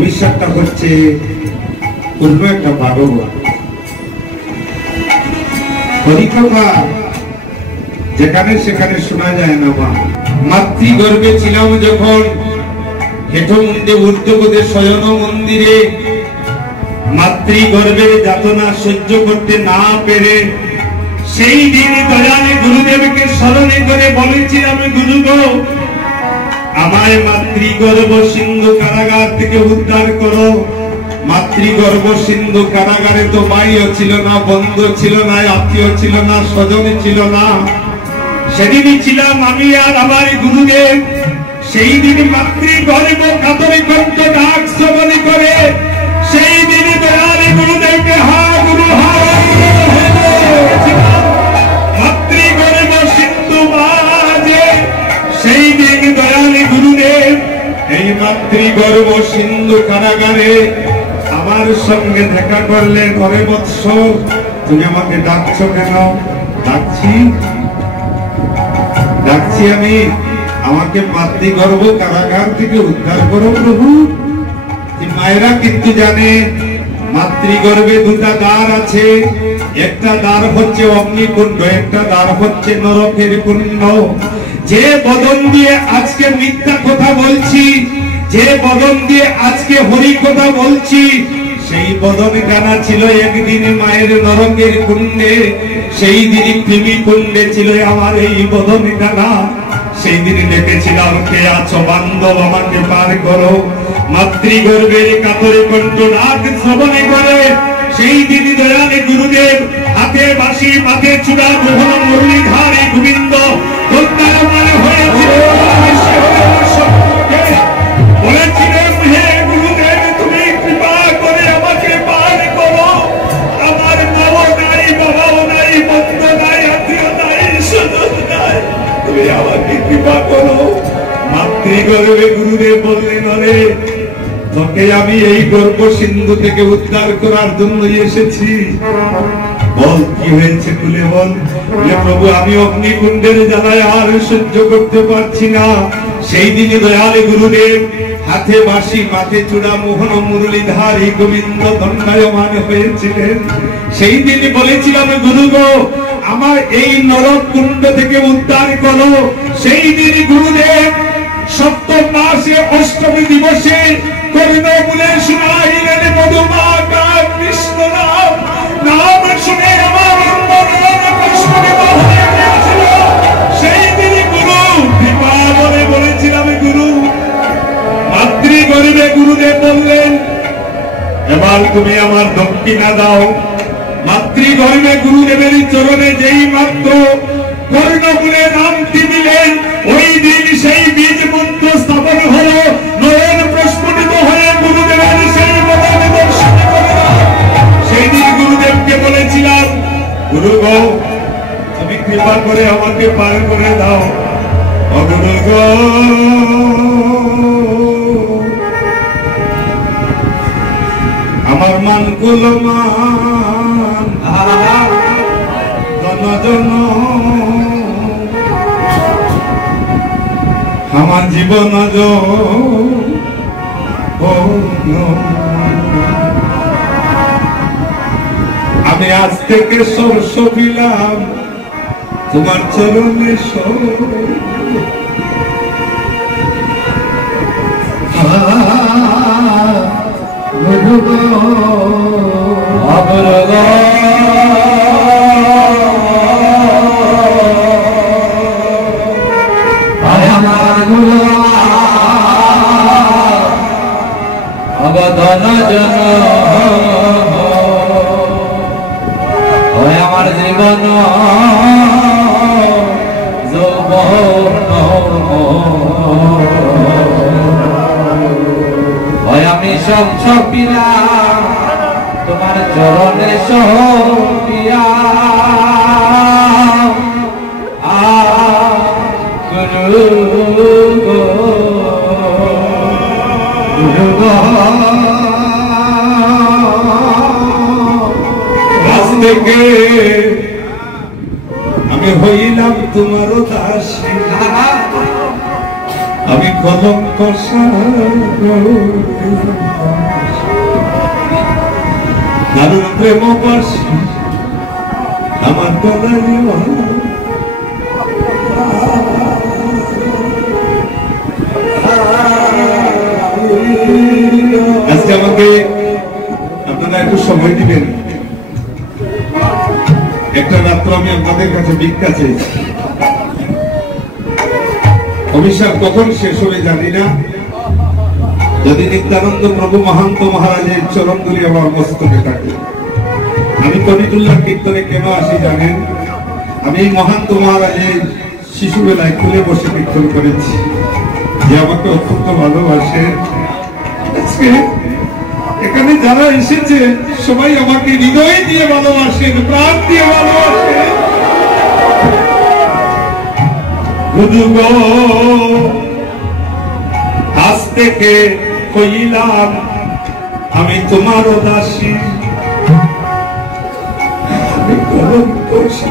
ভবিষ্যৎটা হচ্ছে অন্য একটা ভাগবত হরিকথা, যেখানে সেখানে শোনা যায় না। মা মাতৃগর্ভে ছিলাম যখন হেঠমুন্ডে ঊর্ধ্বপদে শয়ন মন্দিরে, মাতৃগর্ভের যাতনা সহ্য করতে না পেরে সেই দিন দয়ালে গুরুদেবকে স্মরণে করে বলেছিলাম, গুরুদেব আমায় মাতৃগর্ভ সিন্ধু কারাগার থেকে উদ্ধার করো। মাতৃগর্ভ সিন্ধু কারাগারে তো মাইও ছিল না, বন্ধু ছিল না, আত্মীয় ছিল না, স্বজন ছিল না। সেদিনই ছিলাম আমি আর আমার গুরুদেব। সেই দিন মাতৃগর্ভ কাতরে কণ্ঠ ডাক শ্রবণ করে সেই দিন দয়ালে গুরুদেবকে হা গুরু হা মাতৃগর্ভ সিন্ধু মাঝে। সেই দিন দয়ালে গুরুদেব এই মাতৃগর্ভ সিন্ধু কারাগারে আমার সঙ্গে দেখা করলে। ঘরে বৎস তুমি আমাকে ডাকছো কেন? ডাকছি আমি, আমাকে মাতৃগর্ভ কারাগার থেকে উদ্ধার করো প্রভু। মায়েরা কিন্তু জানে মাতৃগর্ভে দুটা দ্বার আছে, একটা দ্বার হচ্ছে অগ্নিকুণ্ড, একটা দ্বার হচ্ছে নরকের কুণ্ড। যে বদন দিয়ে আজকে মিথ্যা কথা বলছি, যে বদন দিয়ে আজকে হরি কথা বলছি, সেই বদন গানা ছিল একদিন মায়ের নরকের কুণ্ডে, সেই দিনই প্রেমী কুণ্ডে ছিল আমার এই বদন গানা। সেই দিন ডেকেছিলাম, কে আছো বান্ধব আমাকে পার করো। মাতৃগর্ভের কাতরে কণ্ঠ ডাক শ্রবণে করে সেই দিন দয়ালে গুরুদেব হাতে বাঁশি মাথে চূড়া মোহন মুরলীধারী গোবিন্দ দোলনায়মান হয়েছিল। বলেছিলেন, হে গুরুদেব তুমি কৃপা করে আমাকে পার করো। আমার মাও নাই, বাবাও নাই, বন্ধু নাই, আত্মীয় নাই, স্বজন নাই, তুমি আমাকে কৃপা করো। মাতৃগর্ভে গুরুদেব বললেন, অরে তোকে আমি এই গর্ভ সিন্ধু থেকে উদ্ধার করার জন্য এসেছি। বল কি হয়েছে খুলে বল। প্রভু আমি অগ্নিকুণ্ডের জ্বালায় আর সহ্য করতে পারছি না। সেই দিনই দয়ালে গুরুদেব হাতে বাঁশি মাথে চূড়া মোহন মুরলীধারী গোবিন্দ দণ্ডায়মান হয়েছিলেন। সেই দিন বলেছিলাম, গুরু গো আমার এই নরক কুণ্ড থেকে উদ্ধার করো। সেই দিন গুরুদেব সপ্তম মাসে অষ্টমী দিবসে কর্ণমূলে শুনাইলেন মধুমাতা কৃষ্ণ নাম। নাম শুনে আমার সেই দিন গুরু কৃপা বলে বলেছিলাম, গুরু মাতৃগর্ভে গুরুদেব বললেন, এবার তুমি আমার দক্ষিণা দাও। মাতৃগর্ভে গুরুদেবের চরণে যেই মাত্র কর্ণমূলে নামটি দিলেন, ওই দিন সেই বীজ মন্ত্র স্থাপন হলো। নয়ন প্রস্ফুটিত হয়ে গুরুদেবের সেই বদন দর্শন করলাম। সেই দিন গুরুদেবকে বলেছিলাম, গুরু গো তুমি কৃপা করে আমাকে পার করে দাও। অগুরু গো আমার মান কুল মান জন আমার জীবন আমি আজ থেকে সর্ষ পিলাম তোমার চরণে অবধন জন আমার জীবন আমি সব ছপিলাম তোমার চরণে সহিয়া। গুরু আজ থেকে আমি হইলাম তোমার দাসী, আমি কলঙ্ক প্রেমবাসী আমার গলায় আজকে আমাকে আপনারা একটু সময় দিবেন। একটা রাত্র আমি আপনাদের কাছে ভিক্ষা চেয়েছি। অভিশাপ কখন শেষ হবে জানি না। যদি নিত্যানন্দ প্রভু মহান্ত মহারাজের চরণ ধরে আমার মস্তকে থাকে। আমি তরিতুল্লাহ কীর্তনে কেন আসি জানেন? আমি মহান্ত মহারাজের শিশুবেলায় খুলে বসে কীর্তন করেছি, যে আমাকে অত্যন্ত ভালোবাসে। আজকে এখানে যারা এসেছে সবাই আমাকে হৃদয় দিয়ে ভালোবাসেন, প্রাণ দিয়ে ভালোবাসেন। আজ থেকে কইলাম আমি তোমার দাসী, আমি কলঙ্কশী।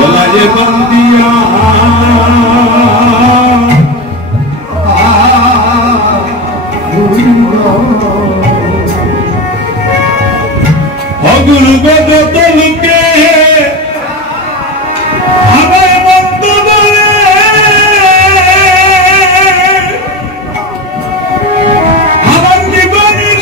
গলায় বান্ধিয়া অগুরু গদ তলুকে আমার বন্ধ বলে আমার জীবনের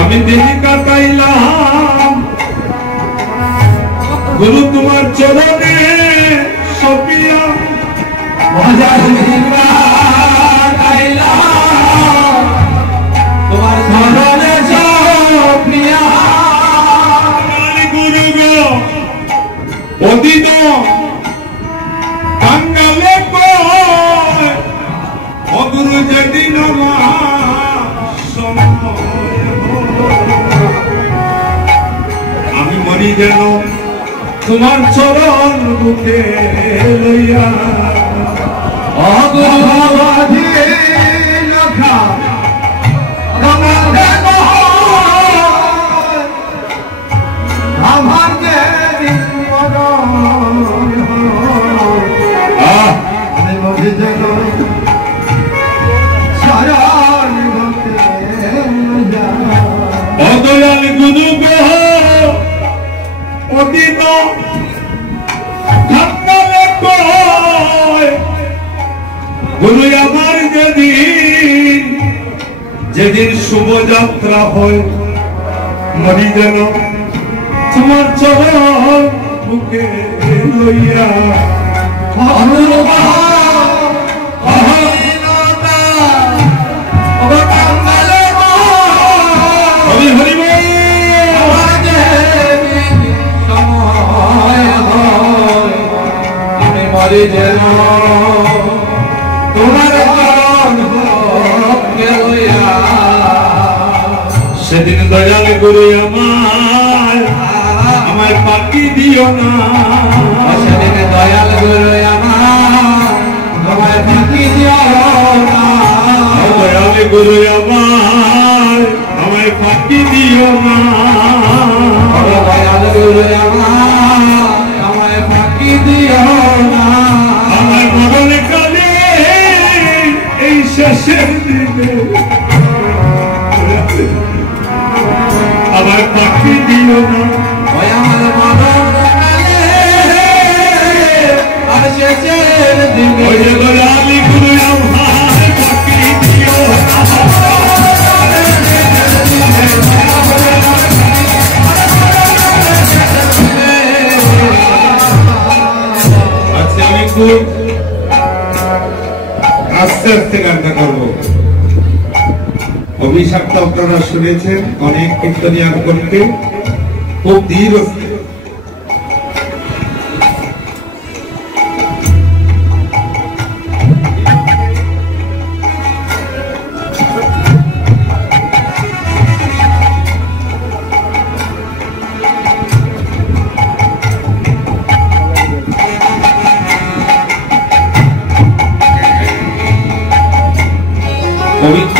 আমি দিদি কাটাইলাম গুরু তোমার চরণে সপিয়া, তোমার চরণে সপিয়া। গুরু গো অদিত কাঙ্গালে অগুরু যেদিন আমি মরি যেন তোমার চরণ বুকে লইয়া। আমার যে আমি মরি যেন অদয়াল গুরু গ্রহ অতীত গুরু আমার যেদিন শুভযাত্রা হয় মরি যেন তোমার চরণ বুকে লইয়া। যেন তোমার সেদিন দয়াল গুরু আমায় পাকি দিও না। সেদিন দয়াল গুরু আমায় পাকি দিও না। দয়াল গুরু আমায় পাকি দিও না। দয়াল গুরু আমায় পাকি দিও না। আমার মরণ কালে এই শেষের দিনে আমার পাখি দিও না। আমার মরণ কালে আর শেষের দিনে দয়াল গুরু আমায় পাখি দিও না। আচ্ছা আমি খুব আস্তে আস্তে গানটা করবো। অভিশাপটা আপনারা শুনেছেন, অনেক কীর্তনিয়ান করতে খুব ধীর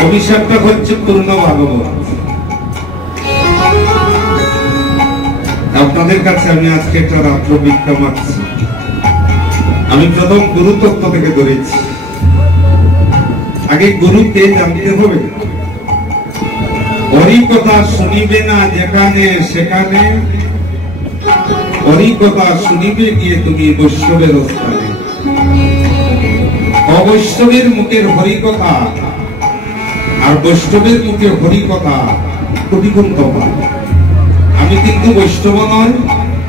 অভিশাপটা হচ্ছে পূর্ণ ভাগবত। আপনাদের কাছে আমি আজকে একটা রাত্র ভিক্ষা মাগছি। আমি প্রথম গুরু তত্ত্ব থেকে ধরেছি। আগে গুরুকে জানতে হবে। হরি কথা শুনিবে না যেখানে সেখানে, হরি কথা শুনিবে গিয়ে তুমি বৈষ্ণবের স্থানে। অবৈষ্ণবের মুখের হরি কথা আর বৈষ্ণবের মুখে হরি কথা কোটি গুণ তফাৎ। আমি কিন্তু বৈষ্ণব নয়,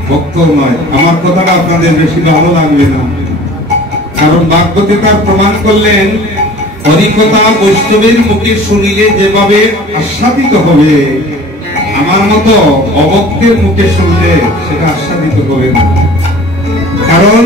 ভক্ত নয়। আমার কথাটা আপনাদের বেশি ভালো লাগবে না, কারণ ভাগবতে তার প্রমাণ করলেন হরি কথা বৈষ্ণবের মুখে শুনিলে যেভাবে আস্বাদিত হবে, আমার মতো অভক্তের মুখে শুনলে সেটা আস্বাদিত হবে না। কারণ